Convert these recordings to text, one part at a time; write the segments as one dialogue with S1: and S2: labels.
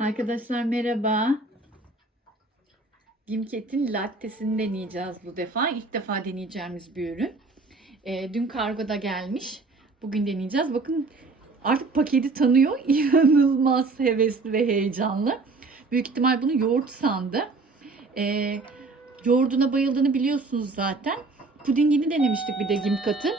S1: Arkadaşlar merhaba. Gimket'in lattesini deneyeceğiz bu defa. İlk defa deneyeceğimiz bir ürün. Ee, dün kargoda gelmiş. Bugün deneyeceğiz. Bakın artık paketi tanıyor. İnanılmaz hevesli ve heyecanlı. Büyük ihtimal bunu yoğurt sandı. Ee, yoğurduna bayıldığını biliyorsunuz zaten. Pudingini denemiştik bir de Gimkat'ın.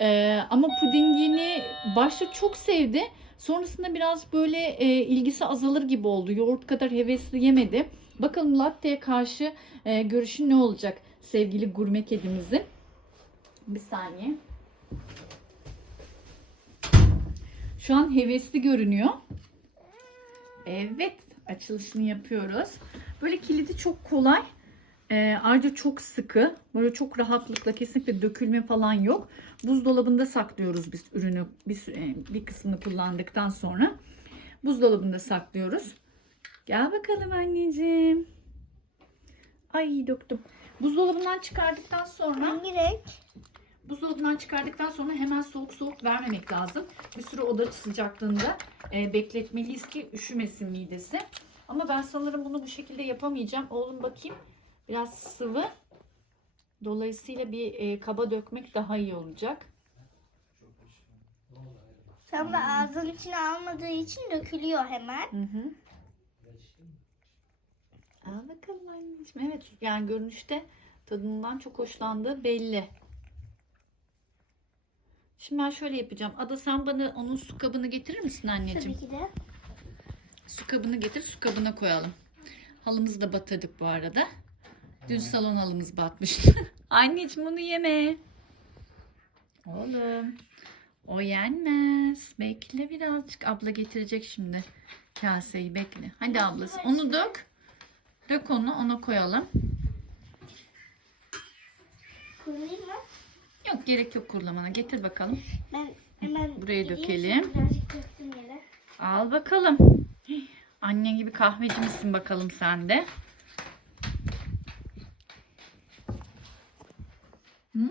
S1: Ee, ama pudingini başta çok sevdi. Sonrasında biraz böyle e, ilgisi azalır gibi oldu. Yoğurt kadar hevesli yemedi. Bakalım latte'ye karşı e, görüşü ne olacak sevgili gurme kedimizin. Bir saniye. Şu an hevesli görünüyor. Evet, açılışını yapıyoruz. Böyle kilidi çok kolay. E, ayrıca çok sıkı. Böyle çok rahatlıkla kesinlikle dökülme falan yok. Buzdolabında saklıyoruz biz ürünü bir, süre- bir kısmını kullandıktan sonra. Buzdolabında saklıyoruz. Gel bakalım anneciğim. Ay döktüm. Buzdolabından çıkardıktan sonra
S2: Hangi renk?
S1: buzdolabından çıkardıktan sonra hemen soğuk soğuk vermemek lazım. Bir süre oda sıcaklığında e, bekletmeliyiz ki üşümesin midesi. Ama ben sanırım bunu bu şekilde yapamayacağım. Oğlum bakayım. Biraz sıvı. Dolayısıyla bir e, kaba dökmek daha iyi olacak.
S2: Da ağzın içine almadığı için dökülüyor hemen.
S1: Hı hı. Al bakalım anneciğim. Evet yani görünüşte tadından çok hoşlandığı belli. Şimdi ben şöyle yapacağım. Ada sen bana onun su kabını getirir misin anneciğim?
S2: Tabii ki de.
S1: Su kabını getir, su kabına koyalım. Halımızı da batırdık bu arada. Dün salon halımız batmıştı. Anneciğim onu yeme. Oğlum. O yenmez. Bekle birazcık. Abla getirecek şimdi kaseyi. Bekle. Hadi ablası. Onu dök. Dök onu. Ona koyalım.
S2: Kurayım mı?
S1: Yok gerek yok kurulamana. Getir bakalım.
S2: Ben hemen
S1: Buraya dökelim. Al bakalım. Annen gibi kahveci misin bakalım sen de. Hı?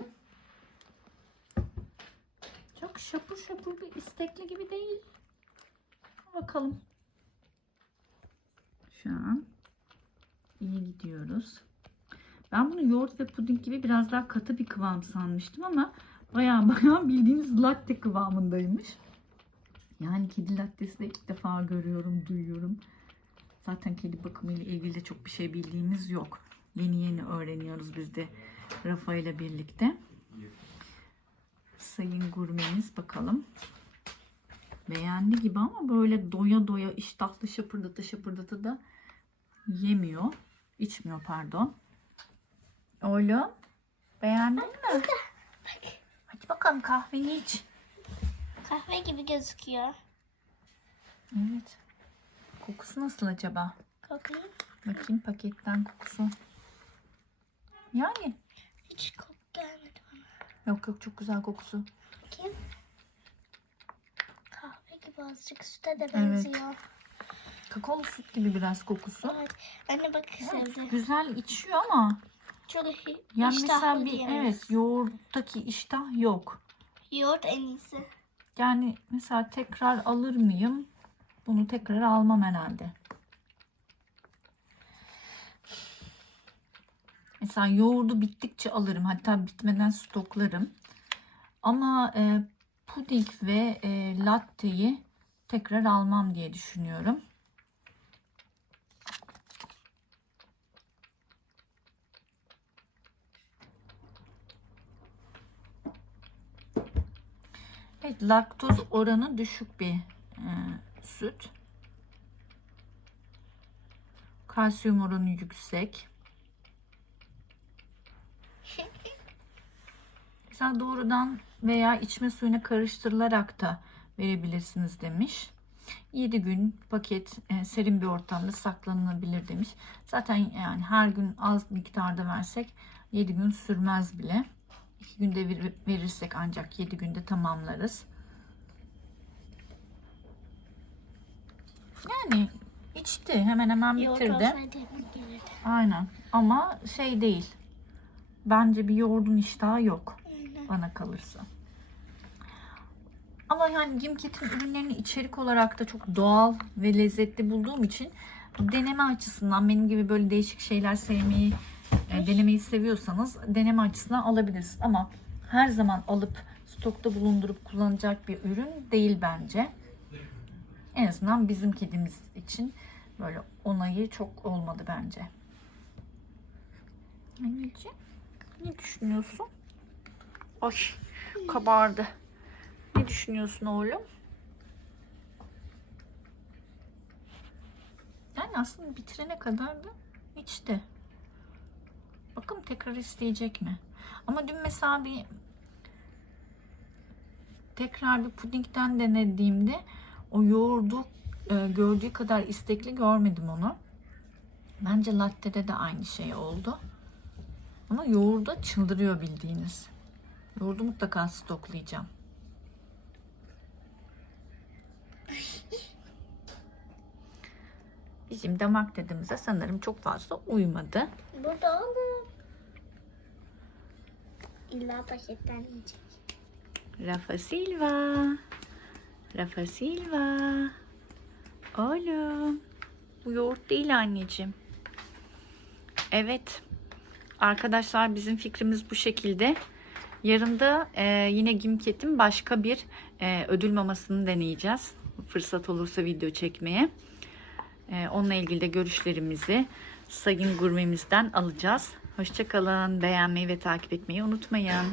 S1: Çok şapur şapur bir istekli gibi değil. Bakalım. Şu an iyi gidiyoruz. Ben bunu yoğurt ve puding gibi biraz daha katı bir kıvam sanmıştım ama bayağı bayağı bildiğiniz latte kıvamındaymış. Yani kedi lattesi de ilk defa görüyorum, duyuyorum. Zaten kedi bakımı ile ilgili de çok bir şey bildiğimiz yok. Yeni yeni öğreniyoruz biz de Rafa ile birlikte. Sayın gurmemiz bakalım. Beğendi gibi ama böyle doya doya iştahlı şapırdatı şapırdatı da yemiyor. İçmiyor pardon. Oğlum beğendin mi? Hadi bakalım kahveni iç.
S2: Kahve gibi gözüküyor.
S1: Evet. Kokusu nasıl acaba?
S2: Koklayayım.
S1: Bakayım paketten kokusu. Yani yok yok çok güzel kokusu.
S2: Bakayım. Kahve gibi azıcık süte de benziyor.
S1: Kakaolu süt gibi biraz kokusu.
S2: Evet. Anne bak sevdi.
S1: Güzel içiyor ama
S2: Çok
S1: yani
S2: iştahlı
S1: bir
S2: diyemeyiz.
S1: evet yoğurttaki iştah yok.
S2: Yoğurt en iyisi.
S1: Yani mesela tekrar alır mıyım? Bunu tekrar almam herhalde. Mesela yoğurdu bittikçe alırım. Hatta bitmeden stoklarım. Ama e, puding ve e, latteyi tekrar almam diye düşünüyorum. Evet, laktoz oranı düşük bir e, süt. Kalsiyum oranı yüksek. Mesela doğrudan veya içme suyuna karıştırılarak da verebilirsiniz demiş. 7 gün paket e, serin bir ortamda saklanılabilir demiş. Zaten yani her gün az miktarda versek 7 gün sürmez bile. 2 günde ver- verirsek ancak 7 günde tamamlarız. Yani içti hemen hemen bitirdi. Aynen ama şey değil. Bence bir yoğurdun iştahı yok
S2: Aynen.
S1: bana kalırsa. Ama yani Gimket'in ürünlerini içerik olarak da çok doğal ve lezzetli bulduğum için deneme açısından benim gibi böyle değişik şeyler sevmeyi, e, denemeyi seviyorsanız deneme açısından alabilirsiniz. Ama her zaman alıp stokta bulundurup kullanacak bir ürün değil bence. En azından bizim kedimiz için böyle onayı çok olmadı bence. Anneciğim ne düşünüyorsun? Ay kabardı. Ne düşünüyorsun oğlum? Yani aslında bitirene kadar da içti. Bakalım tekrar isteyecek mi? Ama dün mesela bir tekrar bir pudingden denediğimde o yoğurdu e, gördüğü kadar istekli görmedim onu. Bence latte'de de aynı şey oldu. Ama yoğurda çıldırıyor bildiğiniz. Yoğurdu mutlaka stoklayacağım. Bizim damak tadımıza sanırım çok fazla uymadı.
S2: Burada olur. İlla paketten yiyecek.
S1: Rafa Silva. Rafa Silva. Oğlum. Bu yoğurt değil anneciğim. Evet. Arkadaşlar bizim fikrimiz bu şekilde. Yarın da e, yine Gimket'in başka bir e, ödül mamasını deneyeceğiz. Fırsat olursa video çekmeye. E, onunla ilgili de görüşlerimizi Sayın Gurmemizden alacağız. Hoşçakalın. Beğenmeyi ve takip etmeyi unutmayın.